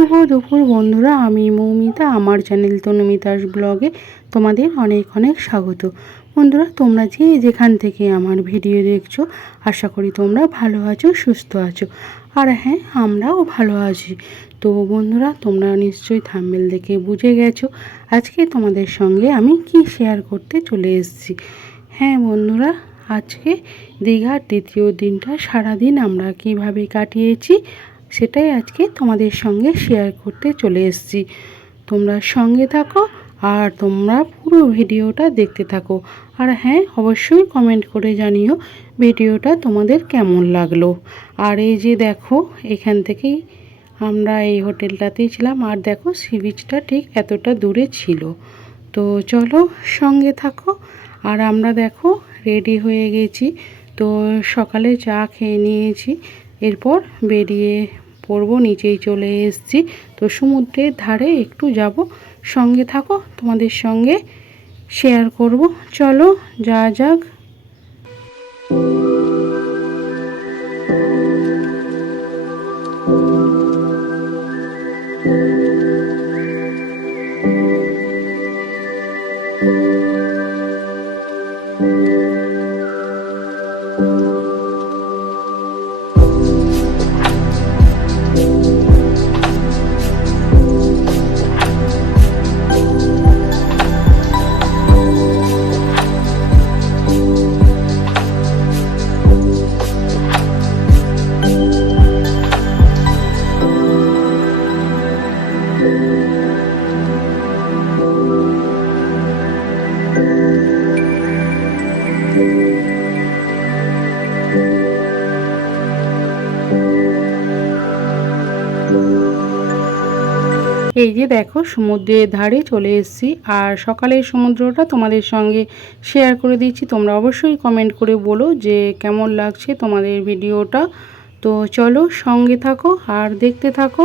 শুভ দুপুর বন্ধুরা, আমি মৌমিতা। আমার চ্যানেল তনুমিতাস ব্লগে তোমাদের অনেক অনেক স্বাগত। বন্ধুরা, তোমরা যে যেখান থেকে আমার ভিডিও দেখছো, আশা করি তোমরা ভালো আছো, সুস্থ আছো। আর হ্যাঁ, আমরাও ভালো আছি। তো বন্ধুরা, তোমরা নিশ্চয়ই থাম্বনেল দেখে বুঝে গেছো আজকে তোমাদের সঙ্গে আমি কি শেয়ার করতে চলে এসেছি। হ্যাঁ বন্ধুরা, আজকে দীঘার দ্বিতীয় দিনটা সারাদিন আমরা কিভাবে কাটিয়েছি সেটাই আজকে তোমাদের সঙ্গে শেয়ার করতে চলে এসেছি। তোমরা সঙ্গে থাকো আর তোমরা পুরো ভিডিওটা দেখতে থাকো। আর হ্যাঁ, অবশ্যই কমেন্ট করে জানিও ভিডিওটা তোমাদের কেমন লাগলো। আর এই যে দেখো, এখান থেকেই আমরা এই হোটেলটাতেই ছিলাম। আর দেখো, সি বিচটা ঠিক এতটা দূরে ছিল। তো চলো সঙ্গে থাকো। আর আমরা দেখো রেডি হয়ে গেছি। তো সকালে চা খেয়ে নিয়েছি, এরপর বেরিয়ে পড়বো, নিচেই চলে এসেছি। তো সমুদ্রের ধারে একটু যাব, সঙ্গে থাকো, তোমাদের সঙ্গে শেয়ার করব। চলো যা যাক। এই যে দেখো, সমুদ্রের ধারে চলে এসেছি। আর সকালের সমুদ্রটা তোমাদের সঙ্গে শেয়ার করে দিচ্ছি। তোমরা অবশ্যই কমেন্ট করে বলো যে কেমন লাগছে তোমাদের ভিডিওটা। তো চলো সঙ্গে থাকো আর দেখতে থাকো।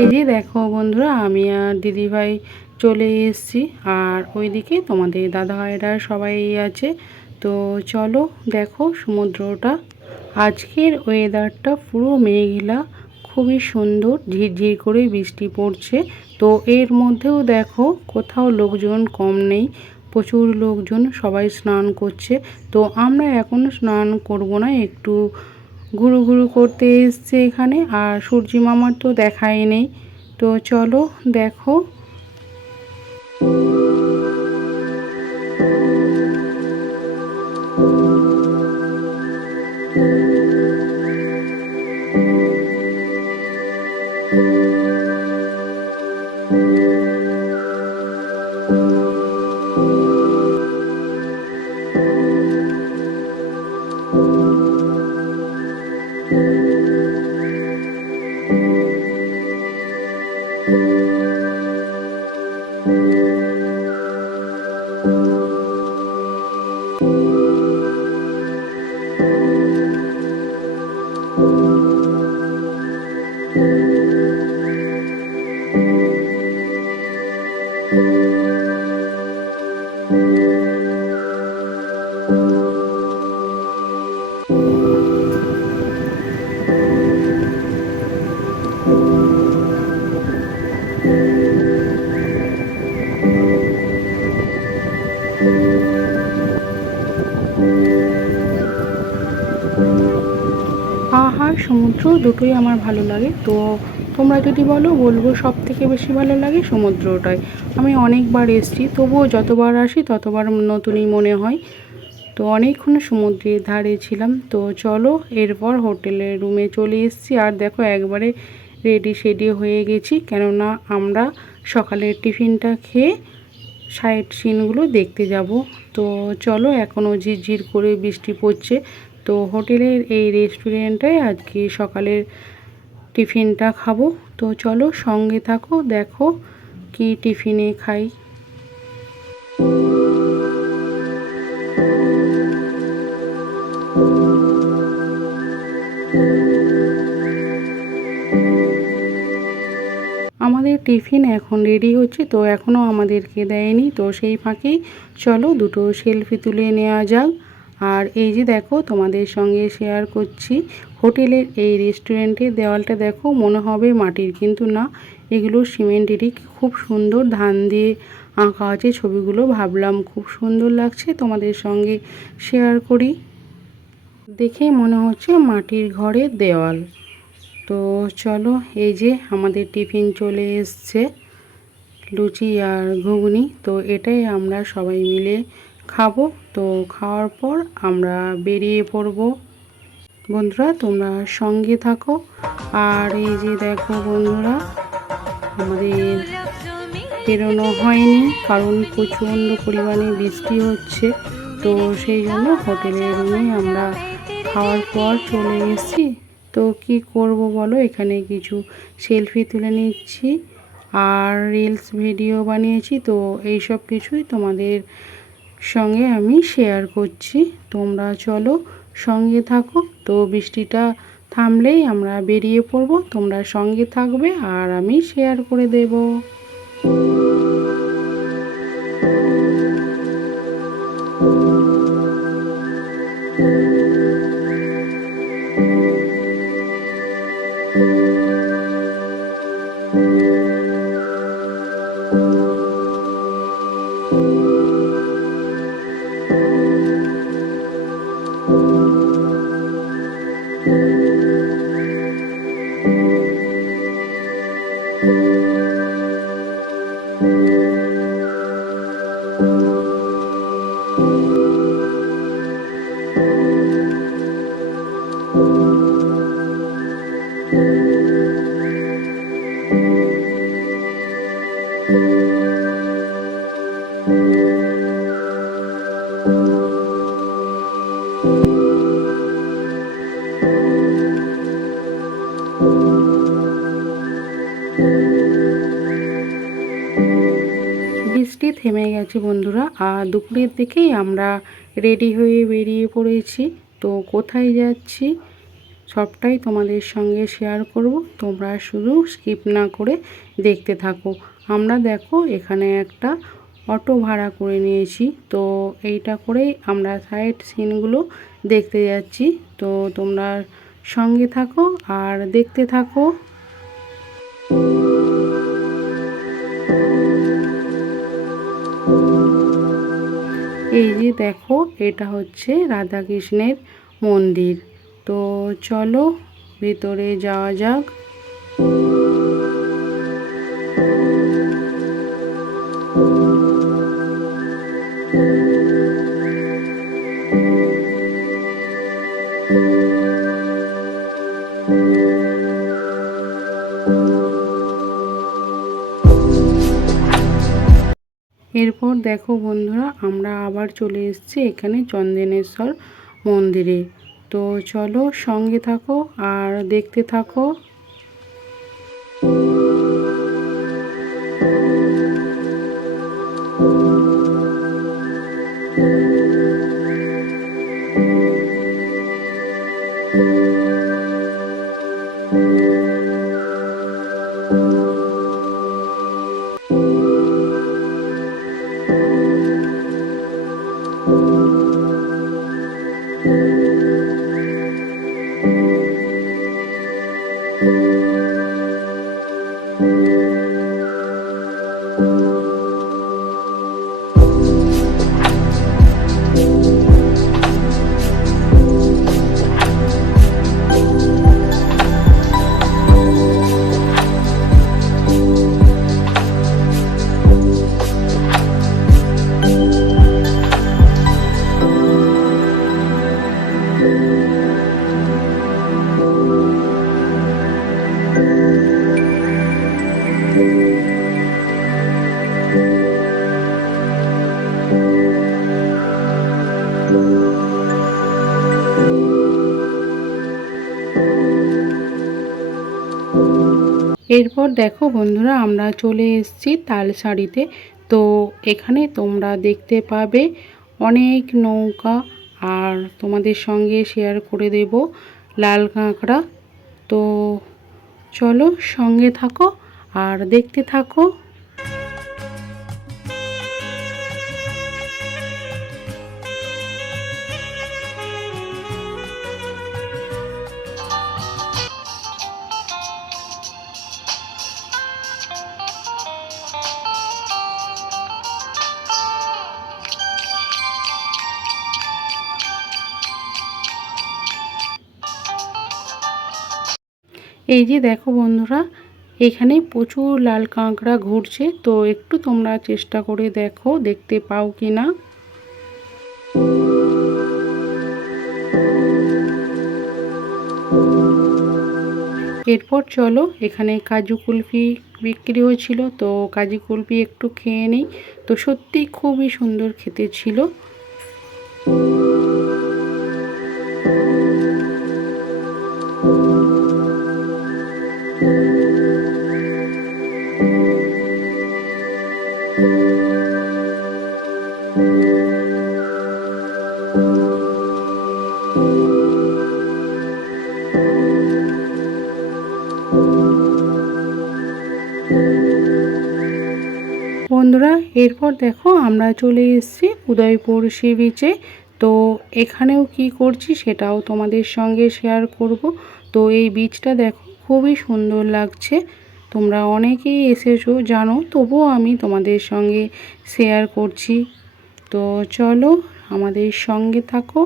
এই যে দেখো বন্ধুরা, আমি আর দিদিভাই চলে এসেছি। আর ওইদিকে তোমাদের দাদাভাইরা সবাই আছে। তো চলো দেখো সমুদ্রটা। আজকের ওয়েদারটা পুরো মেঘলা, খুবই সুন্দর, ঝিরঝির করে বৃষ্টি পড়ছে। তো এর মধ্যেও দেখো কোথাও লোকজন কম নেই, প্রচুর লোকজন, সবাই স্নান করছে। তো আমরা এখন স্নান করব না, একটু ঘুরু ঘুরু করতে এসছে এখানে। আর সূর্যি মামার তো দেখাই নেই। তো চলো দেখো। পাহাড় সমুদ্র দুটোই আমার ভালো লাগে। তো তোমরা যদি বলবো সব থেকে বেশি ভালো লাগে সমুদ্রটাই। আমি অনেকবার এসেছি, তবুও যতবার আসি ততবার নতুনই মনে হয়। তো অনেকক্ষণ সমুদ্রের ধারে ছিলাম। তো চলো এরপর হোটেলের রুমে চলে এসেছি। আর দেখো একবারে রেডি সেডি হয়ে গেছি, কেননা আমরা সকালের টিফিনটা খেয়ে সাইট সিনগুলো দেখতে যাব। তো চলো, এখনও ঝিরঝির করে বৃষ্টি পড়ছে। তো হোটেলের এই রেস্টুরেন্টে আজকে সকালের টিফিনটা খাবো। তো চলো সঙ্গে থাকো, দেখো কি টিফিনে খাই। আমাদের টিফিন এখন রেডি হচ্ছে, তো এখনও আমাদেরকে দেয়নি। তো সেই ফাঁকেই চলো দুটো সেলফি তুলে নেওয়া যাক। আর এই যে দেখো, তোমাদের সঙ্গে শেয়ার করছি হোটেলের এই রেস্টুরেন্টের দেওয়ালটা দেখো, মনে হবে মাটির, কিন্তু না, এগুলো সিমেন্টেরই। খুব সুন্দর ধান দিয়ে আঁকা আছে ছবিগুলো। ভাবলাম খুব সুন্দর লাগছে, তোমাদের সঙ্গে শেয়ার করি। দেখে মনে হচ্ছে মাটির ঘরের দেওয়াল। তো চলো, এই যে আমাদের টিফিন চলে এসছে, লুচি আর ঘুগনি। তো এটাই আমরা সবাই মিলে খাবো। তো খাওয়ার পর আমরা বেরিয়ে পড়ব। বন্ধুরা তোমরা সঙ্গে থাকো। আর এই যে দেখো বন্ধুরা, আমাদের বেরোনো হয়নি, কারণ প্রচণ্ড পরিমাণে বৃষ্টি হচ্ছে। তো সেই জন্য হোটেলের রুমে আমরা খাওয়ার পর চলে এসেছি। তো কি করব বলো, এখানে কিছু সেলফি তুলে নিচ্ছি আর রিলস ভিডিও বানিয়েছি। তো এই সব কিছুই তোমাদের সঙ্গে আমি শেয়ার করছি। তোমরা চলো সঙ্গে থাকো। তো বৃষ্টিটা থামলেই আমরা বেরিয়ে পড়ব। তোমরা সঙ্গে থাকবে আর আমি শেয়ার করে দেব। বৃষ্টি থেমে গেছে বন্ধুরা। আর দুপুরের দিকেই আমরা রেডি হয়ে বেরিয়ে পড়েছি। তো কোথায় যাচ্ছি সবটাই তোমাদের সঙ্গে শেয়ার করব, তোমরা শুধু স্কিপ না করে দেখতে থাকো। আমরা দেখো এখানে একটা অটো ভাড়া করে নিয়েছি। তো এইটা করেই আমরা সাইট সিনগুলো দেখতে যাচ্ছি। তো তোমরা সঙ্গে থাকো আর দেখতে থাকো। এই যে দেখো, এটা হচ্ছে রাধাকৃষ্ণের মন্দির। তো চলো ভিতরে যাওয়া যাক। এরপর দেখো বন্ধুরা, আমরা আবার চলে এসেছি এখানে চন্দনেশ্বর মন্দিরে। তো চলো সঙ্গে থাকো আর দেখতে থাকো। এরপর দেখো বন্ধুরা আমরা চলে এসেছি তালসারিতে। তো এখানে তোমরা দেখতে পাবে অনেক নৌকা, আর তোমাদের সঙ্গে শেয়ার করে দেব লাল কাঁকড়া। তো চলো সঙ্গে থাকো আর দেখতে থাকো। এই যে দেখো বন্ধুরা, এখানে প্রচুর লাল কাঁকড়া ঘুরছে। তো একটু তোমরা চেষ্টা করে দেখো দেখতে পাও কি না। এরপর চলো, এখানে কাজু কুলফি বিক্রি হয়েছিল, তো কাজু কুলফি একটু খেয়ে নিই। তো সত্যি খুবই সুন্দর খেতে ছিল। বন্ধুরা এরপর দেখো আমরা চলে এসেছি উদয়পুর সি বিচে। তো এখানেও কি করছি সেটাও তোমাদের সঙ্গে শেয়ার করব। তো এই বিচটা দেখো খুবই সুন্দর লাগছে। তোমরা অনেকেই এসেছো জানো, তবুও আমি তোমাদের সঙ্গে শেয়ার করছি। তো চলো আমাদের সঙ্গে থাকো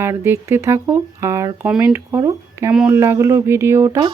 আর দেখতে থাকো, আর কমেন্ট করো কেমন লাগলো ভিডিওটা।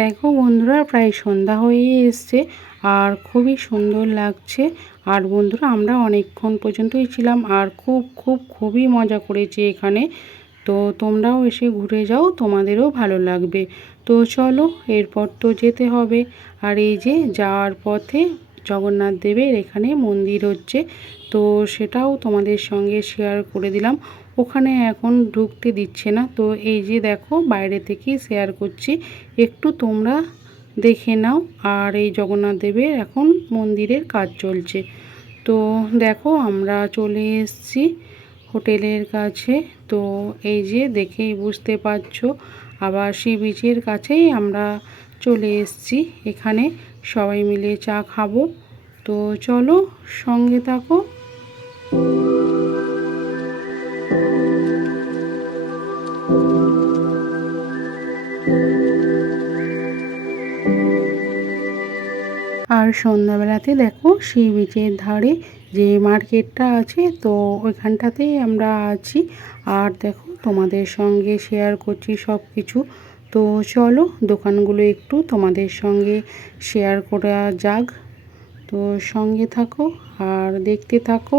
দেখো বন্ধুরা প্রায় সন্ধ্যা হয়ে এসছে, আর খুবই সুন্দর লাগছে। আর বন্ধুরা আমরা অনেকক্ষণ পর্যন্তই ছিলাম, আর খুবই মজা করেছি এখানে। তো তোমরাও এসে ঘুরে যাও, তোমাদেরও ভালো লাগবে। তো চলো এরপর তো যেতে হবে। আর এই যে যাওয়ার পথে জগন্নাথ দেবের এখানে মন্দির হচ্ছে, তো সেটাও তোমাদের সঙ্গে শেয়ার করে দিলাম। ওখানে এখন ঢুকতে দিচ্ছে না, তো এই যে দেখো বাইরে থেকেই শেয়ার করছি, একটু তোমরা দেখে নাও। আর এই জগন্নাথ দেবের এখন মন্দিরের কাজ চলছে। তো দেখো আমরা চলে এসেছি হোটেলের কাছে। তো এই যে দেখেই বুঝতে পারছো, আবার সি বিচের কাছেই আমরা চলে এসেছি। এখানে সবাই মিলে চা খাবো, তো চলো সঙ্গে থাকো। আর সন্ধ্যাবেলাতে দেখো সি বিচের ধারে যে মার্কেটটা আছে, তো ওইখানটাতেই আমরা আছি। আর দেখো তোমাদের সঙ্গে শেয়ার করছি সব কিছু। তো চলো দোকানগুলো একটু তোমাদের সঙ্গে শেয়ার করা যাক। তো সঙ্গে থাকো আর দেখতে থাকো।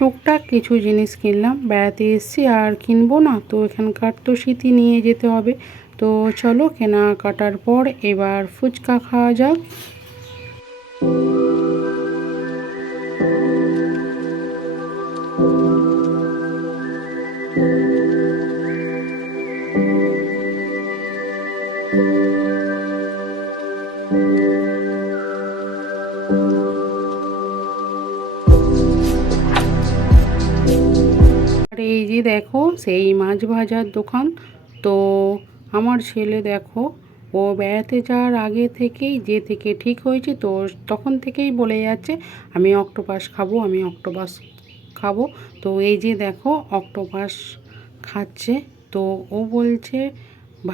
টুকটাক কিছু জিনিস কিনলাম, বেড়াতে এসেছি আর কিনবো না, তো এখানকার তো স্মৃতি নিয়ে যেতে হবে। তো চলো কেনাকাটার পর এবার ফুচকা খাওয়া যাক। আর এই যে দেখো সেই মাছ ভাজার দোকান। তো আমার ছেলে দেখো, ও বেড়াতে যাওয়ার আগে থেকেই যে থেকে ঠিক হয়েছে, তো তখন থেকেই বলে যাচ্ছে আমি অক্টোপাস খাবো, আমি অক্টোপাস খাবো। তো এই যে দেখো অক্টোপাস খাচ্ছে, তো ও বলছে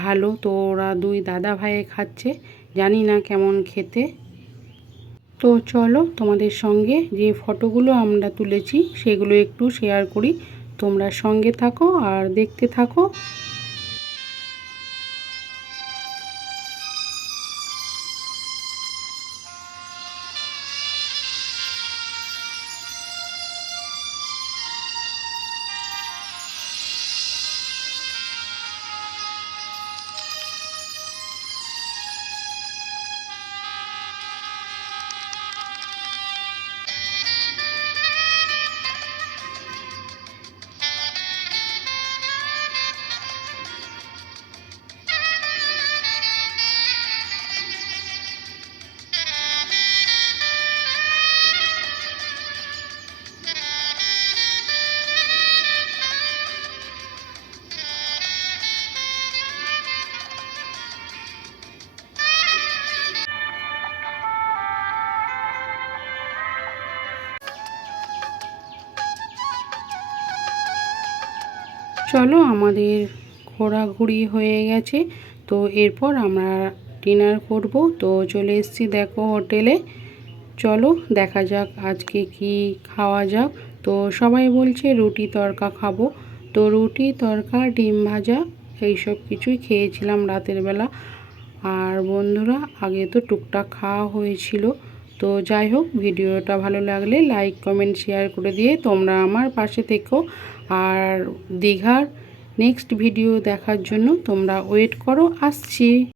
ভালো। তো ওরা দুই দাদা ভাইয়ে খাচ্ছে, জানি না কেমন খেতে। তো চলো তোমাদের সঙ্গে যে ফটোগুলো আমরা তুলেছি সেগুলো একটু শেয়ার করি, তোমরা সঙ্গে থাকো আর দেখতে থাকো। চলো আমাদের ঘোরাঘুরি হয়ে গেছে, তো এরপর আমরা ডিনার করব। তো চলে এসেছি দেখো হোটেলে। চলো দেখা যাক আজকে কি খাওয়া যাক। তো সবাই বলছে রুটি তড়কা খাবো, তো রুটি তড়কা ডিম ভাজা এইসব কিছুই খেয়েছিলাম রাতের বেলা। আর বন্ধুরা আগে তো টুকটাক খাওয়া হয়েছিল। তো যাই হোক, ভিডিওটা ভালো লাগলে লাইক কমেন্ট শেয়ার করে দিয়ে তোমরা আমার পাশে থেকো। আর দীঘার নেক্সট ভিডিও দেখার জন্য তোমরা ওয়েট করো, আসছি।